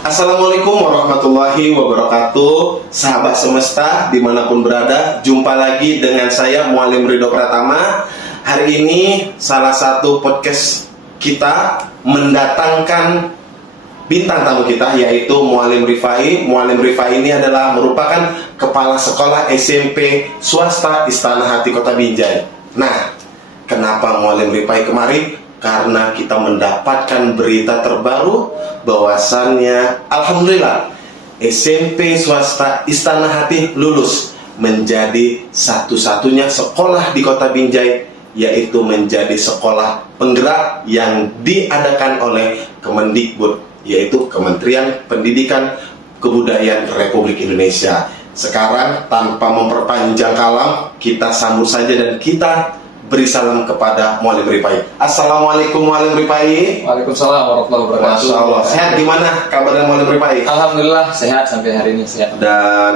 Assalamualaikum warahmatullahi wabarakatuh. Sahabat semesta dimanapun berada, jumpa lagi dengan saya Mualim Ridho Pratama. Hari ini salah satu podcast kita mendatangkan bintang tamu kita, yaitu Mualim Rifai. Mualim Rifai ini adalah merupakan kepala sekolah SMP swasta Istana Hati Kota Binjai. Nah, kenapa Mualim Rifai kemari? Karena kita mendapatkan berita terbaru bahwasannya alhamdulillah SMP swasta Istana Hati lulus menjadi satu-satunya sekolah di Kota Binjai, yaitu menjadi sekolah penggerak yang diadakan oleh Kemendikbud, yaitu Kementerian Pendidikan Kebudayaan Republik Indonesia. Sekarang tanpa memperpanjang kalam, kita sambut saja dan kita beri salam kepada Mualim Rifai. Assalamualaikum Mualim Rifai. Waalaikumsalam warahmatullahi wabarakatuh. Masya Allah. Sehat, gimana kabarnya Mualim Rifai? Alhamdulillah sehat sampai hari ini, sehat. Dan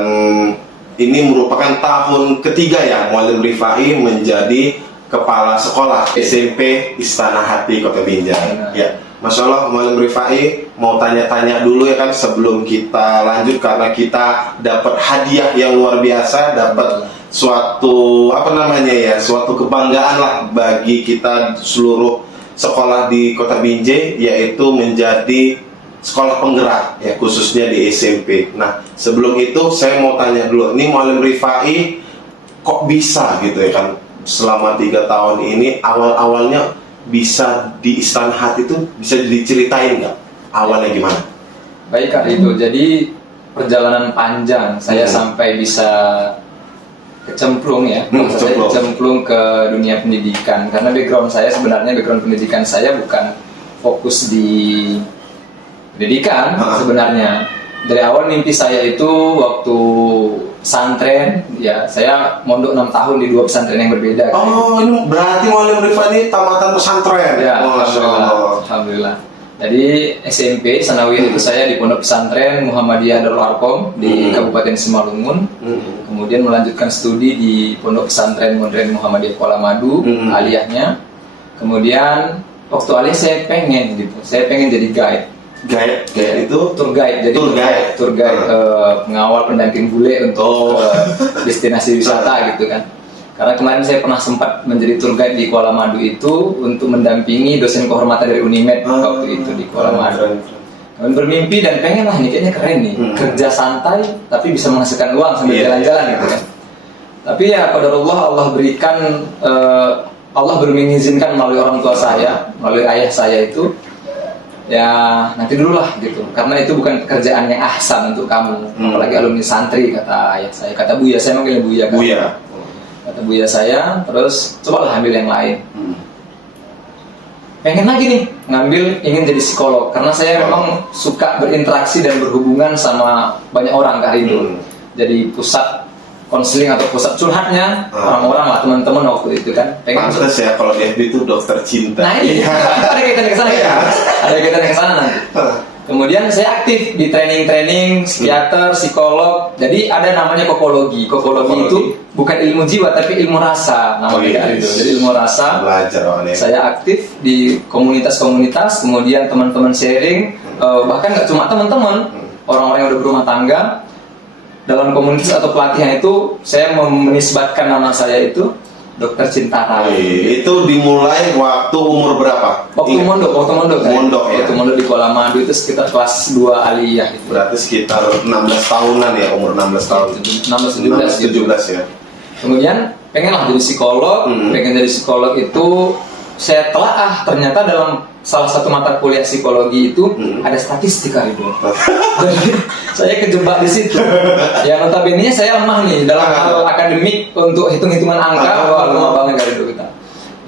ini merupakan tahun ketiga ya Mualim Rifai menjadi kepala sekolah SMP Istana Hati Kota Binjai. Ya, Masya Allah Mualim Rifai, mau tanya-tanya dulu ya kan sebelum kita lanjut, karena kita dapat hadiah yang luar biasa, dapat suatu suatu kebanggaan lah bagi kita seluruh sekolah di Kota Binjai, yaitu menjadi sekolah penggerak ya, khususnya di SMP. Nah, sebelum itu saya mau tanya dulu, ini Mualim Rifai kok bisa gitu ya kan selama 3 tahun ini, awal-awalnya bisa di Istana Hati itu bisa diceritain nggak awalnya gimana? Baik Kak, itu jadi perjalanan panjang saya sampai bisa kecemplung ke dunia pendidikan, karena background pendidikan saya bukan fokus di pendidikan. Sebenarnya dari awal mimpi saya itu waktu pesantren ya, saya mondok 6 tahun di 2 pesantren yang berbeda. Oh, ini berarti Mualim Rifai ini tamatan pesantren ya? Alhamdulillah. Jadi SMP Sanawiyah itu saya di Pondok Pesantren Muhammadiyah Darul Arqam di Kabupaten Simalungun. Kemudian melanjutkan studi di Pondok Pesantren Modern Muhammadiyah Kuala Madu, aliyahnya. Kemudian waktu aliyah saya pengen jadi guide. Guide itu tour guide. Jadi tour guide pengawal pendamping bule untuk destinasi wisata gitu kan. Karena kemarin saya pernah sempat menjadi tour guide di Kuala Madu itu untuk mendampingi dosen kehormatan dari Unimed waktu itu di Kuala Madu. Dan bermimpi dan pengen lah, ini kayaknya keren nih, kerja santai tapi bisa menghasilkan uang sambil jalan-jalan gitu kan. Tapi ya qadarullah, Allah mengizinkan melalui orang tua saya, melalui ayah saya itu, ya nanti dulu lah gitu, karena itu bukan pekerjaan yang ahsan untuk kamu, apalagi alumni santri, kata ayah saya, kata Buya, saya manggilnya Buya kan? Buya. Kata Buya saya, terus cobalah ambil yang lain. Pengen lagi nih ingin jadi psikolog, karena saya memang suka berinteraksi dan berhubungan sama banyak orang Kak Ridho. Jadi pusat konseling atau pusat curhatnya orang-orang lah, teman-teman waktu itu kan. Pantes ya kalau dia itu dokter cinta. Nah iya, ada kaitan ke sana ya. Ada kaitan ke sana nanti. Kemudian saya aktif di training psikiater, psikolog. Jadi ada namanya kokologi. Kokologi itu bukan ilmu jiwa tapi ilmu rasa namanya itu. Jadi ilmu rasa. Belajar saya aktif di komunitas-komunitas, kemudian teman-teman sharing, bahkan nggak cuma teman-teman, orang-orang yang udah berumah tangga. Dalam komunitas atau pelatihan itu saya menisbatkan nama saya itu Dokter Cinta Rawi. Itu dimulai waktu umur berapa? Waktu mondok ya. Waktu mondok di Kuala Madu itu sekitar kelas 2 aliyah gitu. Berarti sekitar 16 tahunan ya, umur 16 tahun. 16-17 ya. Kemudian pengenlah jadi psikolog. Pengen jadi psikolog itu saya telaah, ternyata dalam salah satu mata kuliah psikologi itu ada statistika itu. Jadi saya kejebak di situ. Ya notabene saya lemah nih dalam hal akademik untuk hitung-hitungan angka, lemah banget dari itu kita.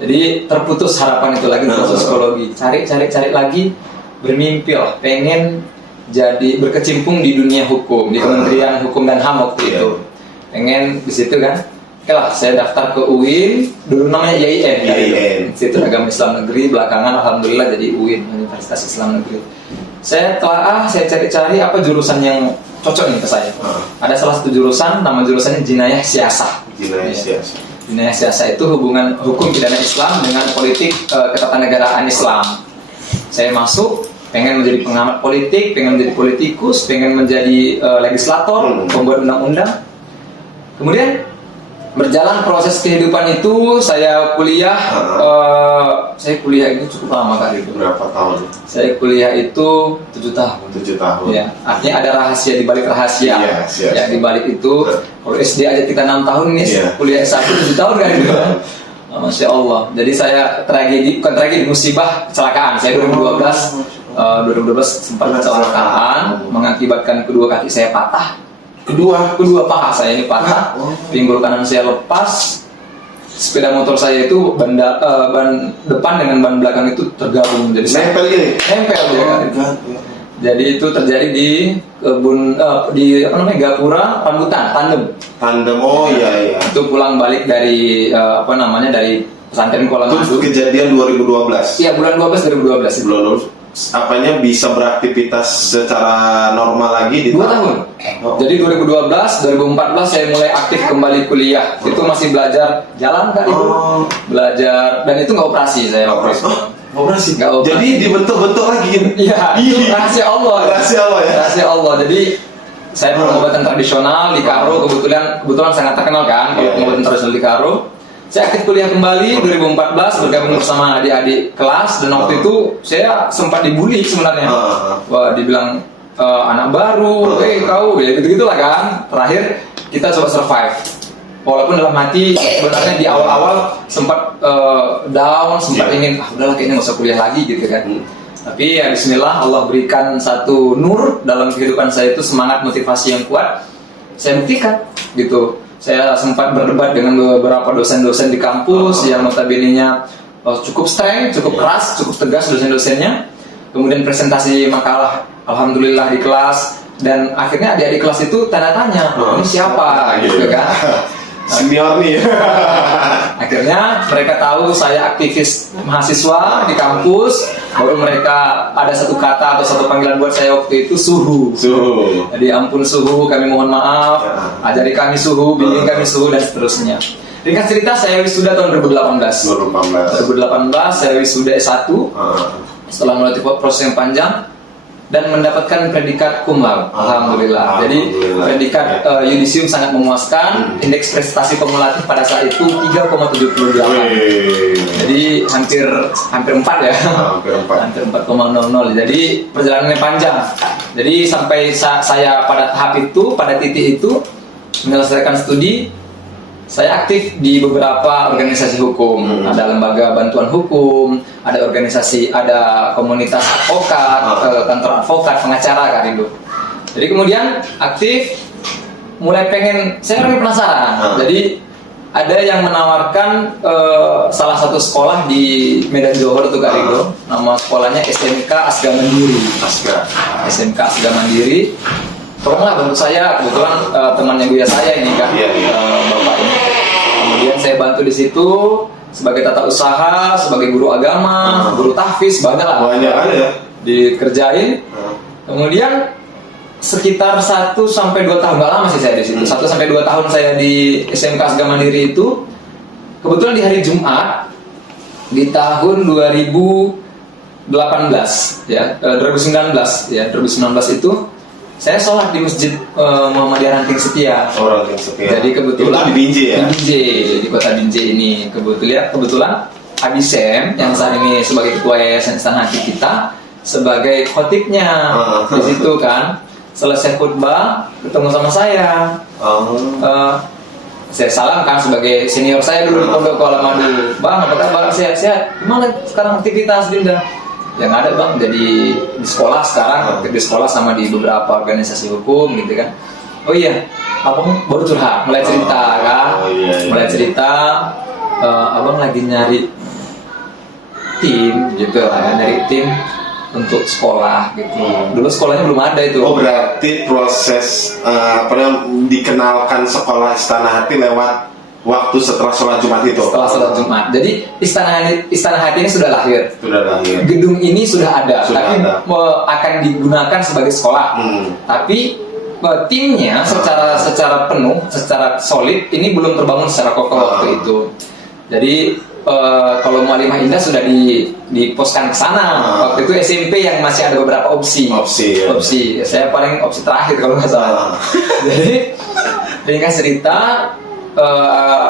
Jadi terputus harapan itu lagi untuk psikologi. Cari lagi, bermimpi lah pengen jadi berkecimpung di dunia hukum, di Kementerian Hukum dan HAM waktu itu. Pengen di situ kan. Oke lah, saya daftar ke UIN, dulu namanya IAIN. Institut Agama Islam Negeri, belakangan alhamdulillah jadi UIN, Universitas Islam Negeri. Saya cari-cari apa jurusan yang cocok nih ke saya. Ada salah satu jurusan, nama jurusannya Jinayah Siasah. Jinayah Siasah itu hubungan hukum pidana Islam dengan politik ketatanegaraan Islam. Saya masuk, pengen menjadi pengamat politik, pengen menjadi politikus, pengen menjadi legislator, pembuat undang-undang. Kemudian berjalan proses kehidupan itu, saya kuliah. Saya kuliah itu cukup lama kali itu. Berapa tahun? Saya kuliah itu 7 tahun. 7 tahun. Ya, artinya ada rahasia di balik rahasia. Yes. Ya, di balik itu, kalau SD aja kita 6 tahun nih, kuliah S1 7 tahun kan gitu. Masya Allah. Jadi saya bukan tragedi, musibah kecelakaan. Saya 2012 sempat kecelakaan, mengakibatkan kedua kaki saya patah. Kedua paha saya ini patah, pinggul kanan saya lepas. Sepeda motor saya itu ban depan dengan ban belakang itu tergabung, jadi nempel ya kan. Jadi itu terjadi di kebun Gapura rambutan tandem. Oh iya. Itu pulang balik dari dari pesantren Kuala Madu. Itu kejadian 2012. Iya, bulan 2012. Apanya bisa beraktivitas secara normal lagi di 2 tahun. Jadi 2012, 2014 saya mulai aktif kembali kuliah. Itu masih belajar jalan kan itu. Belajar, dan itu nggak operasi saya. Operasi. Nggak operasi. Jadi dibentuk-bentuk lagi. Iya. Rahasia Allah. Rahasia Allah ya. Rahasia Allah. Jadi saya pengobatan tradisional di Karo, kebetulan sangat terkenal kan kalau pengobatan tradisional di Karo. Saya aktif kuliah kembali 2014 bergabung bersama adik-adik kelas, dan waktu itu saya sempat dibully sebenarnya. Wah, dibilang anak baru, kau ya gitu-gitulah kan. Terakhir kita coba survive. Walaupun dalam hati sebenarnya di awal-awal sempat down, sempat ingin udahlah kayaknya nggak usah kuliah lagi gitu kan. Tapi ya bismillah, Allah berikan satu nur dalam kehidupan saya, itu semangat motivasi yang kuat. Saya buktikan gitu. Saya sempat berdebat dengan beberapa dosen-dosen di kampus yang notabene-nya cukup strength, cukup keras, cukup tegas dosen-dosennya. Kemudian presentasi makalah, alhamdulillah di kelas, dan akhirnya adik-adik kelas itu tanda tanya, ini siapa gitu kan. Senior nih. Akhirnya mereka tahu saya aktivis mahasiswa di kampus. Baru mereka ada satu kata atau satu panggilan buat saya waktu itu, suhu. Jadi ampun suhu, kami mohon maaf. Ajari kami suhu, bimbing kami suhu, dan seterusnya. Ringkas cerita, saya wisuda tahun 2018. 2018 saya wisuda S1. Setelah melalui proses yang panjang dan mendapatkan predikat cum laude. Alhamdulillah. Jadi predikat yudisium sangat memuaskan. Indeks prestasi kumulatif pada saat itu 3,78. Jadi hampir 4 ya. Hampir 4,00. Jadi perjalanannya panjang. Jadi sampai saya pada tahap itu, pada titik itu menyelesaikan studi, saya aktif di beberapa organisasi hukum. Ada lembaga bantuan hukum, ada organisasi, ada komunitas advokat, kantor advokat, pengacara kan itu. Jadi kemudian aktif, mulai saya lagi penasaran. Jadi ada yang menawarkan salah satu sekolah di Medan Johor tuh Kak Rido. Nama sekolahnya SMK Asga Mandiri. SMK Asga Mandiri. Tolonglah bantu saya, kebetulan temannya Buya saya ini kan, bapak ini. Kemudian saya bantu di situ sebagai tata usaha, sebagai guru agama, guru tahfiz, banyak ya. Dikerjain. Kemudian sekitar 1-2 tahun, nggak lama sih saya di situ. 1-2 tahun saya di SMK Asga Mandiri itu. Kebetulan di hari Jumat di tahun 2018 ya, 2019 ya, 2019 itu saya sholat di Masjid Muhammadiyah Ranting Setia. Ranting Setia. Jadi kebetulan itu di Binjai ya? Di Binjai, di kota Binjai ini. Kebetulan Abi Sem yang saat ini sebagai ketua Yayasan Istana Hati kita sebagai khotibnya di situ kan. Selesai khutbah ketemu sama saya. Saya salam kan sebagai senior saya dulu di Pondok Kuala Madu. Bang, apa kabar? Sehat-sehat. Gimana sekarang aktivitas Dinda? Yang ada bang, jadi di sekolah sekarang, aktif di sekolah sama di beberapa organisasi hukum gitu kan. Oh iya, abang baru curhat, mulai cerita kan, mulai cerita, abang lagi nyari tim gitu kan, nyari tim untuk sekolah gitu. Dulu sekolahnya belum ada itu. Oh berarti proses dikenalkan sekolah Istana Hati lewat waktu setelah sholat Jumat itu. Setelah sholat Jumat. Jadi Istana Hati ini sudah lahir. Gedung ini sudah ada, tapi akan digunakan sebagai sekolah. Tapi timnya secara penuh, secara solid ini belum terbangun secara kokoh waktu itu. Jadi kalau Mualimah Indah sudah diposkan ke sana. Waktu itu SMP yang masih ada beberapa opsi. Ya. Opsi. Saya paling opsi terakhir kalau nggak salah. Jadi ringkas cerita,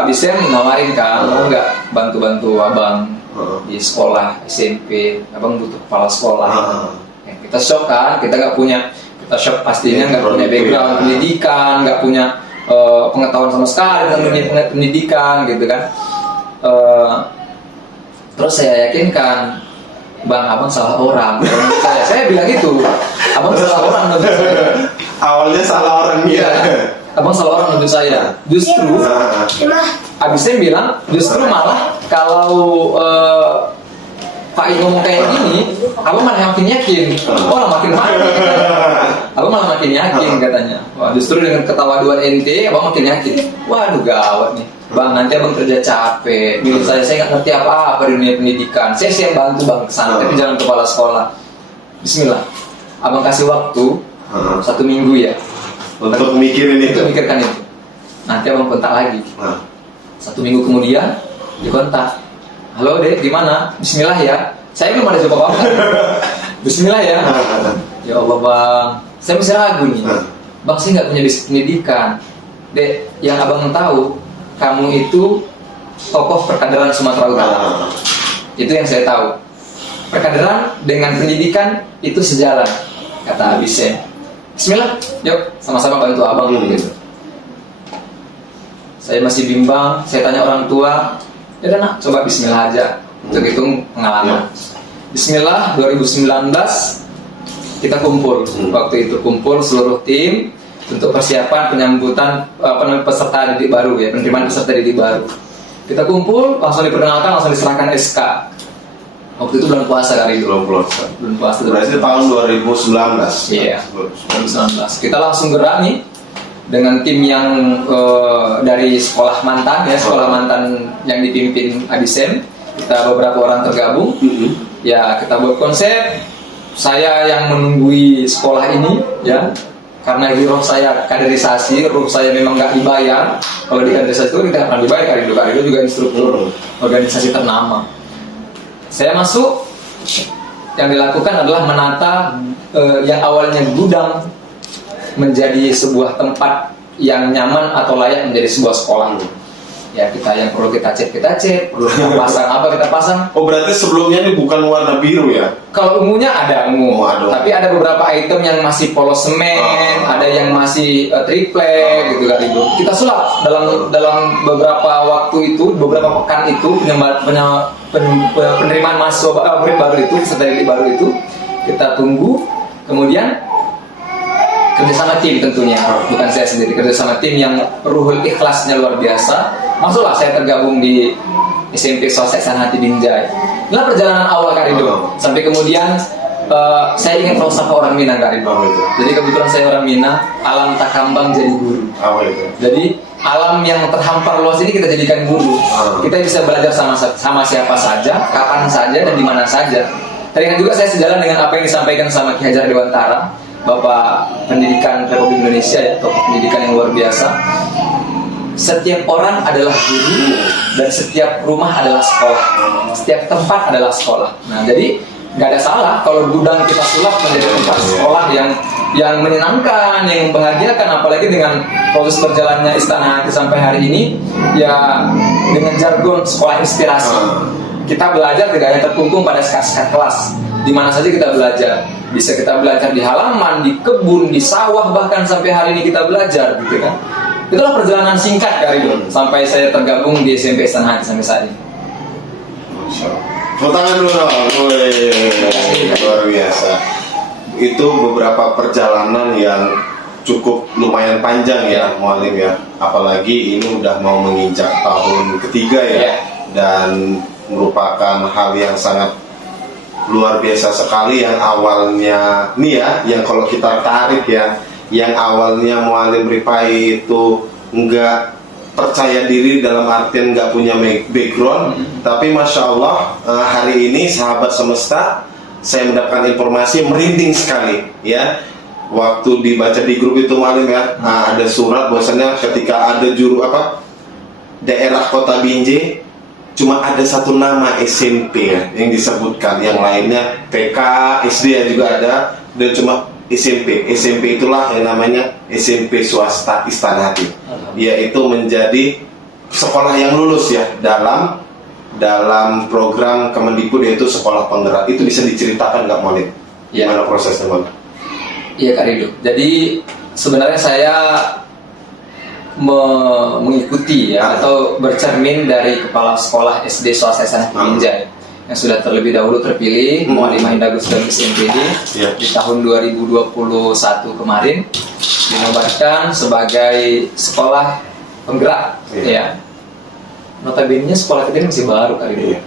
Abisem nawarin kan, mau nggak bantu-bantu abang di sekolah SMP, abang butuh kepala sekolah. Ya, kita shock kan, kita shock pastinya nggak punya background pendidikan, nggak punya pengetahuan sama sekali tentang dunia pendidikan gitu kan. Terus saya yakinkan, bang, abang salah orang. Saya bilang gitu, abang salah orang menurut saya. Awalnya salah orang dia. Abang salah orang menurut saya. Justru Abisnya bilang, justru malah kalau Pak I ngomong kayak gini, abang malah makin yakin. Malah makin makin. Abang malah makin yakin katanya. Wah, justru dengan ketawaduan ente, abang makin yakin. Waduh, gawat nih. Bang, nanti abang kerja capek. Menurut saya nggak ngerti apa-apa di dunia pendidikan. Saya siap bantu bang kesana, tapi jangan kepala sekolah. Bismillah. Abang kasih waktu 1 minggu ya. Untuk mikirin itu. Untuk mikirkan itu. Nanti abang kontak lagi. 1 minggu kemudian dikontak. Halo dek, gimana? Bismillah ya. Saya belum ada jawab apa. Bismillah ya. Ya Allah bang, saya masih ragu nih. Bang, saya nggak punya basic pendidikan. Dek, yang abang tahu, kamu itu tokoh perkaderan Sumatera Utara. Itu yang saya tahu. Perkaderan dengan pendidikan itu sejalan, kata Abisnya. Bismillah, yuk sama-sama bantu abang gitu. Saya masih bimbang, saya tanya orang tua, ya udah nak, coba Bismillah aja. Untuk hitung pengalaman. Bismillah 2019 kita kumpul. Waktu itu kumpul seluruh tim untuk persiapan penyambutan peserta didik baru ya, penerimaan peserta didik baru. Kita kumpul, langsung diperkenalkan, langsung diserahkan SK. Waktu itu bulan puasa kali itu. Bulan puasa. Berarti tahun 2019. Iya, 2019. Kita langsung gerak nih dengan tim yang dari sekolah mantan ya, sekolah mantan yang dipimpin Abisem. Kita beberapa orang tergabung. Ya, kita buat konsep. Saya yang menunggui sekolah ini ya. Karena roh saya kaderisasi, roh saya memang nggak dibayar. Kalau di kaderisasi itu kita pernah dibayar, Karido juga instruktur organisasi ternama. Saya masuk, yang dilakukan adalah menata yang awalnya gudang menjadi sebuah tempat yang nyaman atau layak menjadi sebuah sekolah. Ya, kita yang perlu kita cek, perlu kita pasang apa kita pasang. Oh, berarti sebelumnya ini bukan warna biru ya? Kalau ungunya ada ungu, tapi ada beberapa item yang masih polos semen, ada yang masih triplek gitu kan itu. Kita sulap dalam beberapa waktu itu, beberapa pekan itu penerimaan mahasiswa baru itu, peserta didik baru itu kita tunggu, kemudian kerjasama tim tentunya, bukan saya sendiri, kerjasama tim yang ruhul ikhlasnya luar biasa. Masuklah saya tergabung di SMP Swasta Ihsan Hati Binjai. Inilah perjalanan awal Karido. Sampai kemudian saya ingin falsafah orang Minang Karido. Jadi kebetulan saya orang Minang, alam takambang jadi guru. Jadi alam yang terhampar luas ini kita jadikan guru. Kita bisa belajar sama siapa saja, kapan saja dan di mana saja. Teringat juga saya sejalan dengan apa yang disampaikan sama Ki Hajar Dewantara, Bapak Pendidikan Republik Indonesia ya, tokoh pendidikan yang luar biasa. Setiap orang adalah guru dan setiap rumah adalah sekolah. Setiap tempat adalah sekolah. Nah, jadi nggak ada salah kalau gudang kita sulap menjadi tempat sekolah yang menyenangkan, yang membahagiakan, apalagi dengan proses berjalannya Istana Hati sampai hari ini ya dengan jargon sekolah inspirasi. Kita belajar tidak hanya terkungkung pada sekat-sekat kelas. Di mana saja kita belajar. Bisa kita belajar di halaman, di kebun, di sawah, bahkan sampai hari ini kita belajar gitu kan. Itulah perjalanan singkat Karido sampai saya tergabung di SMP Istana Hati sampai saat ini. Tangan dulu dong. Luar biasa. Itu beberapa perjalanan yang cukup lumayan panjang ya, Mualim ya. Apalagi ini udah mau menginjak tahun ketiga ya. Dan merupakan hal yang sangat luar biasa sekali yang awalnya nih ya, yang kalau kita tarik ya, yang awalnya Mualim Ripai itu nggak percaya diri dalam artian nggak punya background, tapi Masya Allah hari ini sahabat semesta saya mendapatkan informasi merinding sekali ya. Waktu dibaca di grup itu Mualim ya, ada surat bahwasanya ketika ada daerah Kota Binjai cuma ada satu nama SMP ya yang disebutkan, yang lainnya TK, SD ya juga ada, dan cuma SMP itulah yang namanya SMP swasta Istana Hati, yaitu menjadi sekolah yang lulus ya dalam program Kemendikbud, yaitu sekolah penggerak. Itu bisa diceritakan nggak, Maulid? Ya. Gimana prosesnya, Maulid? Iya Kak Rido. Jadi sebenarnya saya mengikuti ya atau bercermin dari kepala sekolah SD swasta Istana Hati Binjai yang sudah terlebih dahulu terpilih Muallimah Indah Gusdagis MPD di tahun 2021 kemarin, dinobatkan sebagai sekolah penggerak ya. Notabene sekolah kita ini masih baru Kak Rido.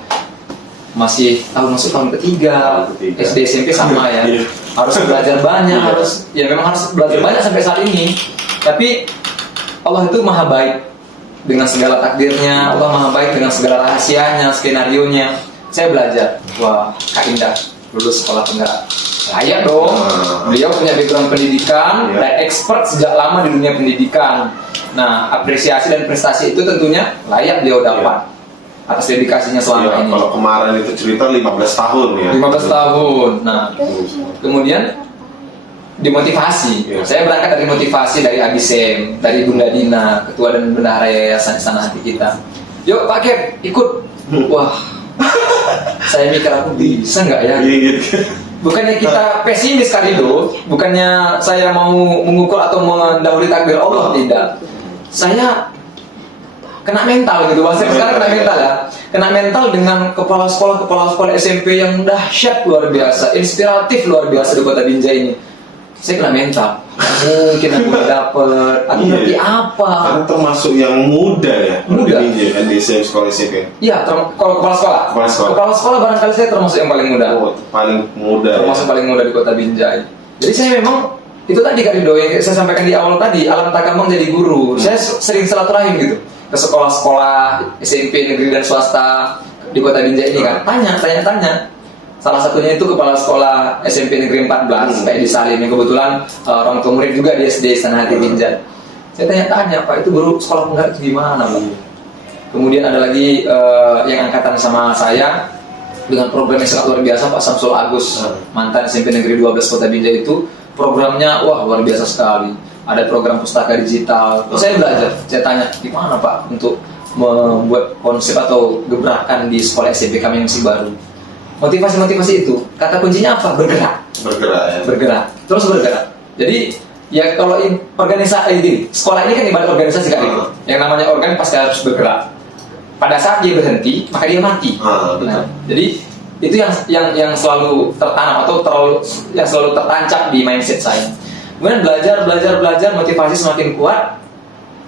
Masih masuk tahun ketiga. SD SMP sama ya. Harus belajar banyak, memang harus belajar banyak sampai saat ini. Tapi Allah itu maha baik dengan segala takdirnya, Allah maha baik dengan segala rahasianya, skenario-nya. Saya belajar, wah Kak Indah lulus sekolah penggerak, layak dong. Beliau punya background pendidikan dan expert sejak lama di dunia pendidikan. Nah, apresiasi dan prestasi itu tentunya layak beliau dapat atas dedikasinya selama ini. Kalau kemarin itu cerita 15 tahun ya. 15 tahun. Nah, kemudian dimotivasi. Saya berangkat dari motivasi dari Abisem, dari Bunda Dina, ketua dan bendahara Yayasan Istana Hati kita. Yuk Pak Kep, ikut. Wah, saya mikir aku bisa nggak ya? Bukannya kita pesimis kali itu, bukannya saya mau mengukur atau mendahului takdir Allah, tidak. Saya kena mental gitu, bahasa sekarang kena mental ya. Kena mental dengan kepala sekolah SMP yang dahsyat luar biasa, inspiratif luar biasa di Kota Binjai ini. Saya kena mental. Mungkin aku dapet, aku ngerti apa? Karena termasuk yang muda ya. Muda. Di sekolah SMP. Iya, kalau kepala sekolah. Kepala sekolah barangkali saya termasuk yang paling muda. Paling muda. Termasuk paling muda di Kota Binjai. Jadi saya memang itu tadi Kak Rido yang saya sampaikan di awal tadi, alam tak gampang jadi guru. Saya sering silaturahim gitu ke sekolah-sekolah SMP negeri dan swasta di Kota Binjai ini kan. Tanya. Salah satunya itu kepala sekolah SMP Negeri 14 Pak Edi Salim yang kebetulan orang tua murid juga di SD Istana Hati Binjai. Saya tanya-tanya, Pak itu guru sekolah penggerak itu gimana Pak? Kemudian ada lagi yang angkatan sama saya dengan program yang sangat luar biasa, Pak Samsul Agus, mantan SMP Negeri 12 Kota Binjai itu programnya wah luar biasa sekali. Ada program pustaka digital. Terus saya belajar, saya tanya gimana Pak untuk membuat konsep atau gebrakan di sekolah SMP kami yang masih baru. Motivasi itu, kata kuncinya apa? Bergerak ya. Terus bergerak. Jadi ya kalau organisasi ini, sekolah ini kan ibarat organisasi kan itu. Yang namanya organ pasti harus bergerak. Pada saat dia berhenti, maka dia mati. Nah, jadi itu yang selalu tertanam atau yang selalu tertancap di mindset saya. Kemudian belajar, motivasi semakin kuat.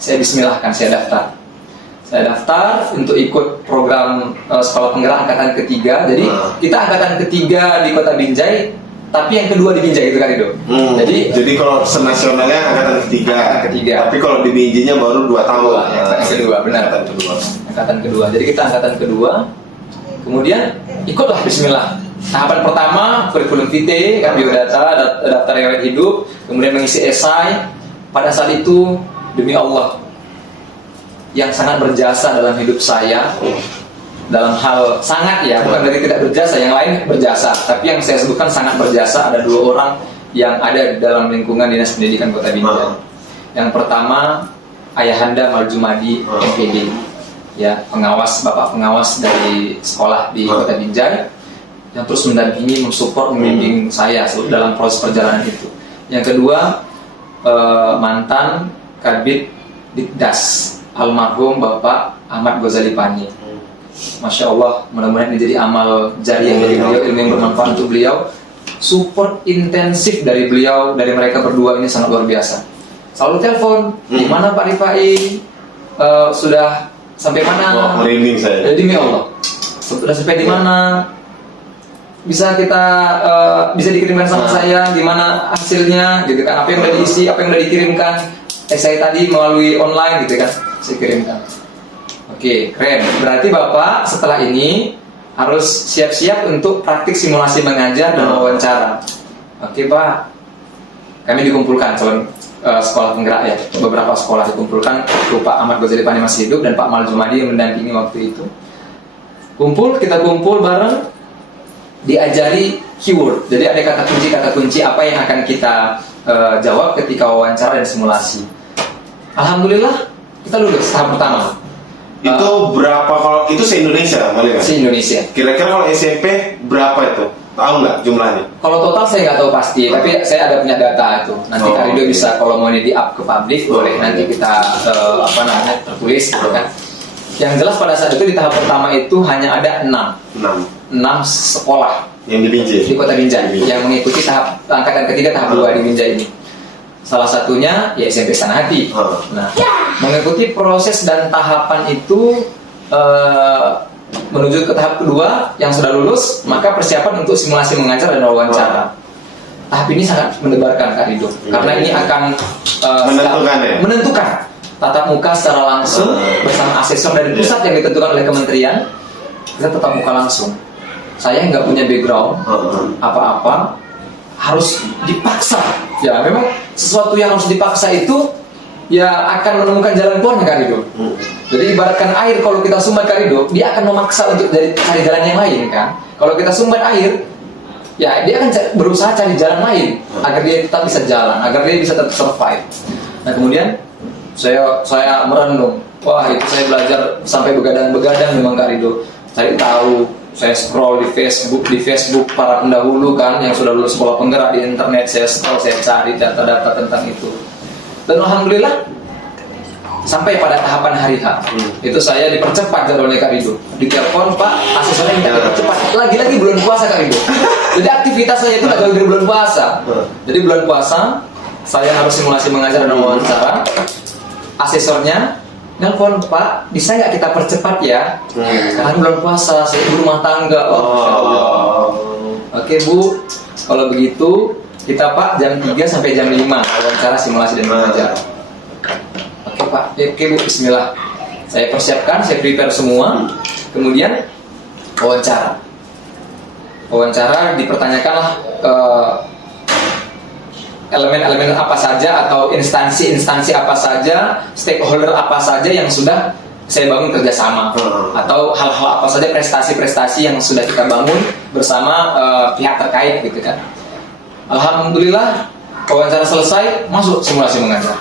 Saya bismillahkan, saya daftar untuk ikut program sekolah penggerak angkatan ketiga. Jadi kita angkatan ketiga di Kota Binjai, tapi yang kedua di Binjai itu kan itu. Jadi kalau senasionalnya angkatan ketiga. Tapi kalau di Binjainya baru 2 tahun. Angkatan kedua, benar. Angkatan kedua. Jadi kita angkatan kedua. Kemudian ikutlah bismillah. Tahapan pertama kurikulum vitae, biodata, daftar riwayat hidup, kemudian mengisi esai. Pada saat itu demi Allah yang sangat berjasa dalam hidup saya, dalam hal sangat ya, bukan dari tidak berjasa, yang lain berjasa, tapi yang saya sebutkan sangat berjasa, ada 2 orang yang ada dalam lingkungan Dinas Pendidikan Kota Binjai. Yang pertama Ayahanda Maljumadi MPD, ya bapak pengawas dari sekolah di Kota Binjai, yang terus mendampingi, mensupport, membimbing saya dalam proses perjalanan itu. Yang kedua mantan Kabid Dikdas almarhum Bapak Ahmad Ghazali Pani. Masya Allah, mudah-mudahan ini jadi amal jariah dari beliau, ilmu yang bermanfaat untuk beliau. Support intensif dari beliau, dari mereka berdua ini sangat luar biasa. Selalu telepon, gimana Pak Rifai? Sudah sampai mana? Merinding saya. Demi Allah, sudah sampai di mana? Bisa bisa dikirimkan sama saya, gimana hasilnya, gitu kan? Apa yang udah diisi, apa yang udah dikirimkan? Saya tadi melalui online, gitu kan? Saya kirimkan. Oke, keren. Berarti Bapak setelah ini harus siap-siap untuk praktik simulasi mengajar dan wawancara. Oke Pak, kami dikumpulkan calon sekolah penggerak ya. Beberapa sekolah dikumpulkan. Pak Ahmad Ghazali Pani masih hidup dan Pak Maljumadi yang mendampingi waktu itu. Kita kumpul bareng, diajari keyword. Jadi ada kata kunci apa yang akan kita jawab ketika wawancara dan simulasi. Alhamdulillah kita lulus tahap pertama. Itu berapa kalau itu se-Indonesia kali ya? Se-Indonesia. Kira-kira kalau SMP berapa itu? Tahu nggak jumlahnya? Kalau total saya nggak tahu pasti, tapi saya ada punya data itu. Nanti Karido bisa kalau mau di up ke publik boleh nanti kita tertulis gitu kan. Yang jelas pada saat itu di tahap pertama itu hanya ada 6 sekolah yang di Binjai. di Kota Binjai yang mengikuti tahap angkatan ketiga tahap 2 di Binjai ini. Salah satunya ya SMP Sanahati. Nah, mengikuti proses dan tahapan itu menuju ke tahap kedua yang sudah lulus, maka persiapan untuk simulasi mengajar dan wawancara. Tahap ini sangat mendebarkan Karido, karena ini akan menentukan tatap muka secara langsung bersama asesor dari pusat yang ditentukan oleh kementerian. Kita tatap muka langsung. Saya nggak punya background apa-apa, harus dipaksa. Ya memang sesuatu yang harus dipaksa itu ya akan menemukan jalan keluarnya Karido. Jadi ibaratkan air, kalau kita sumbat Karido, dia akan memaksa untuk cari jalan yang lain kan. Kalau kita sumbat air, ya dia akan berusaha cari jalan lain agar dia tetap bisa jalan, agar dia bisa tetap survive. Nah kemudian saya merenung, wah itu saya belajar sampai begadang-begadang memang Karido. Saya tahu, saya scroll di Facebook para pendahulu kan yang sudah lulus sekolah penggerak di internet, saya scroll, saya cari data-data tentang itu. Dan alhamdulillah sampai pada tahapan hari H itu saya dipercepat jadwalnya Karido. Di telepon, Pak, asesornya minta dipercepat. Lagi-lagi bulan puasa Karido. Jadi aktivitas saya itu adalah dari bulan puasa. Jadi bulan puasa saya harus simulasi mengajar dan wawancara. Asesornya nelpon, Pak, bisa nggak kita percepat ya? Karena bulan puasa, saya ibu rumah tangga. Oke Bu, kalau begitu kita Pak jam 3 sampai jam 5 wawancara simulasi dan mengajar. Oke Pak, oke Bu, bismillah. Saya persiapkan, saya prepare semua. Kemudian wawancara dipertanyakanlah elemen-elemen apa saja atau instansi apa saja, stakeholder apa saja yang sudah saya bangun kerjasama, atau hal-hal apa saja, prestasi-prestasi yang sudah kita bangun bersama pihak terkait gitu kan. Alhamdulillah wawancara selesai, masuk simulasi mengajar.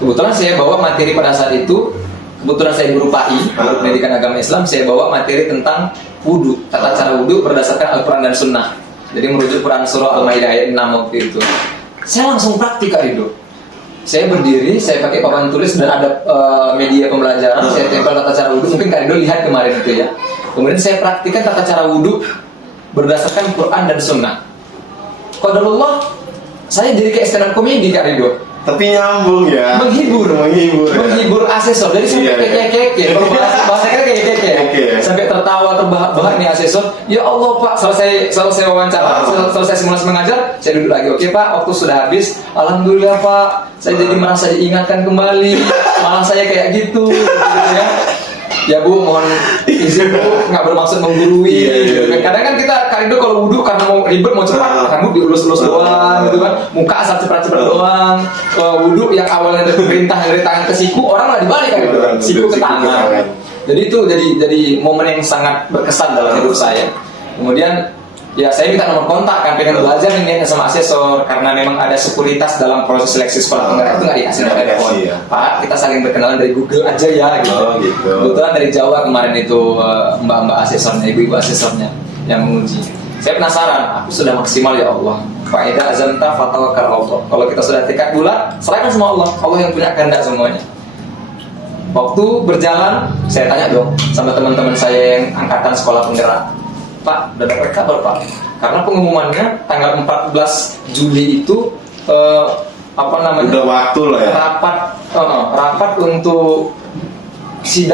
Kebetulan saya bawa materi pada saat itu, kebetulan saya guru PAI, guru pendidikan agama Islam, saya bawa materi tentang wudhu, tata cara wudhu berdasarkan Al-Quran dan Sunnah. Jadi merujuk Quran surah Al-Maidah ayat 6 waktu itu. Saya langsung praktik Karido. Saya berdiri, saya pakai papan tulis dan ada media pembelajaran, saya tempel tata cara wudhu. Mungkin Karido lihat kemarin itu ya. Kemudian saya praktikkan tata cara wudhu berdasarkan Quran dan Sunnah. Qadarullah, saya jadi kayak stand up komedi Karido. Tapi nyambung ya. Menghibur asesor. Jadi sampai keke. Kalau bahasa kita keke. Sampai tertawa terbahak-bahak nih asesor. Ya Allah Pak, selesai wawancara, selesai simulasi mengajar, saya duduk lagi. Oke Pak, waktu sudah habis. Alhamdulillah Pak, saya jadi merasa diingatkan kembali. Malah saya kayak gitu ya. Ya Bu, mohon izin Bu, nggak bermaksud menggurui. Kadang kan kita Karido kalau wudhu karena mau ribet, mau cepat, rambut diulus-ulus doang, gitu kan, muka asal cepat-cepat doang. Wudhu yang awalnya dari perintah dari tangan ke siku, orang lah dibalik Karido, siku ke tangan. Jadi itu jadi momen yang sangat berkesan dalam hidup saya. Kemudian ya saya minta nomor kontak kan, pengen belajar nih sama asesor karena memang ada sekuritas dalam proses seleksi sekolah penggerak itu nggak dikasih nomor telepon. Pak, kita saling berkenalan dari Google aja ya gitu. Kebetulan dari Jawa kemarin itu mbak-mbak asesornya, ibu-ibu asesornya yang menguji. Saya penasaran, aku sudah maksimal ya Allah. Fa'idha azamta fatawakkal Allah. Kalau kita sudah tekad bulat, serahkan sama Allah. Allah yang punya kehendak semuanya. Waktu berjalan, saya tanya dong sama teman-teman saya yang angkatan sekolah penggerak. Pak, udah dapat kabar Pak? Karena pengumumannya tanggal 14 Juli itu Udah waktu lah ya. Rapat untuk sidang